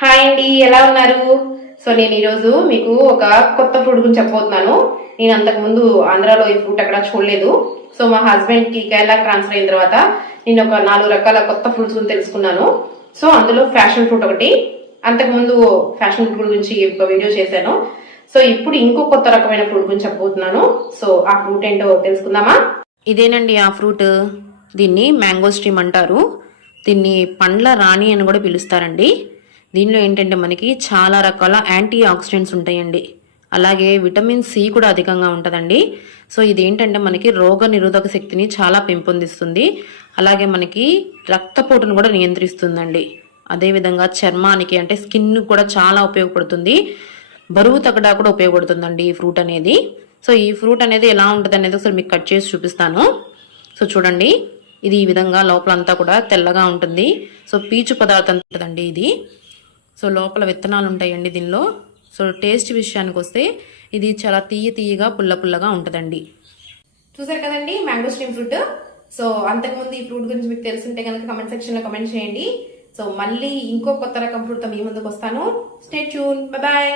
Hi అండి, ఎలా ఉన్నారు? సో నేను ఈరోజు మీకు ఒక కొత్త ఫ్రూట్ గురించి చెప్పబోతున్నాను. నేను అంతకు ముందు ఆంధ్రాలో ఈ ఫ్రూట్ అక్కడ చూడలేదు. సో మా హస్బెండ్ కి కేరళ ట్రాన్స్ఫర్ అయిన తర్వాత నేను ఒక 4 రకాల కొత్త ఫ్రూట్స్ గురించి తెలుసుకున్నాను. సో అందులో ఫ్యాషన్ ఫ్రూట్ ఒకటి. అంతకు ముందు ఫ్యాషన్ ఫ్రూట్ గురించి ఒక వీడియో చేశాను. సో ఇప్పుడు ఇంకో కొత్త రకమైన ఫ్రూట్ గురించి చెప్పబోతున్నాను. సో ఆ ఫ్రూట్ ఏంటో తెలుసుకుందామా? ఇదేనండి ఆ ఫ్రూట్. దీన్ని మ్యాంగో స్ట్రీమ్ అంటారు. దీన్ని పండ్ల రాణి అని కూడా పిలుస్తారండి. దీనిలో ఏంటంటే మనకి చాలా రకాల యాంటీ ఆక్సిడెంట్స్ ఉంటాయండి. అలాగే విటమిన్ సి కూడా అధికంగా ఉంటుందండి. సో ఇది ఏంటంటే మనకి రోగ నిరోధక శక్తిని చాలా పెంపొందిస్తుంది. అలాగే మనకి రక్తపోటును కూడా నియంత్రిస్తుందండి. అదేవిధంగా చర్మానికి అంటే స్కిన్ కూడా చాలా ఉపయోగపడుతుంది. బరువు తగ్గడా కూడా ఉపయోగపడుతుందండి ఈ ఫ్రూట్ అనేది. సో ఈ ఫ్రూట్ అనేది ఎలా ఉంటుంది అనేది ఒకసారి మీకు కట్ చేసి చూపిస్తాను. సో చూడండి, ఇది ఈ విధంగా లోపలంతా కూడా తెల్లగా ఉంటుంది. సో పీచు పదార్థం ఉంటుందండి ఇది. సో లోపల విత్తనాలు ఉంటాయండి దీనిలో. సో టేస్ట్ విషయానికి వస్తే ఇది చాలా తీయగా పుల్లగా ఉంటుందండి. చూసారు కదండి మ్యాంగో స్ట్రీమ్ ఫ్రూట్. సో అంతకుముందు ఈ ఫ్రూట్ గురించి మీకు తెలుసుంటే కనుక కమెంట్ సెక్షన్ లో కమెంట్ చేయండి. సో మళ్ళీ ఇంకో కొత్త రకం ఫ్రూట్ తో మీ ముందుకు వస్తాను. Stay tune. Bye bye.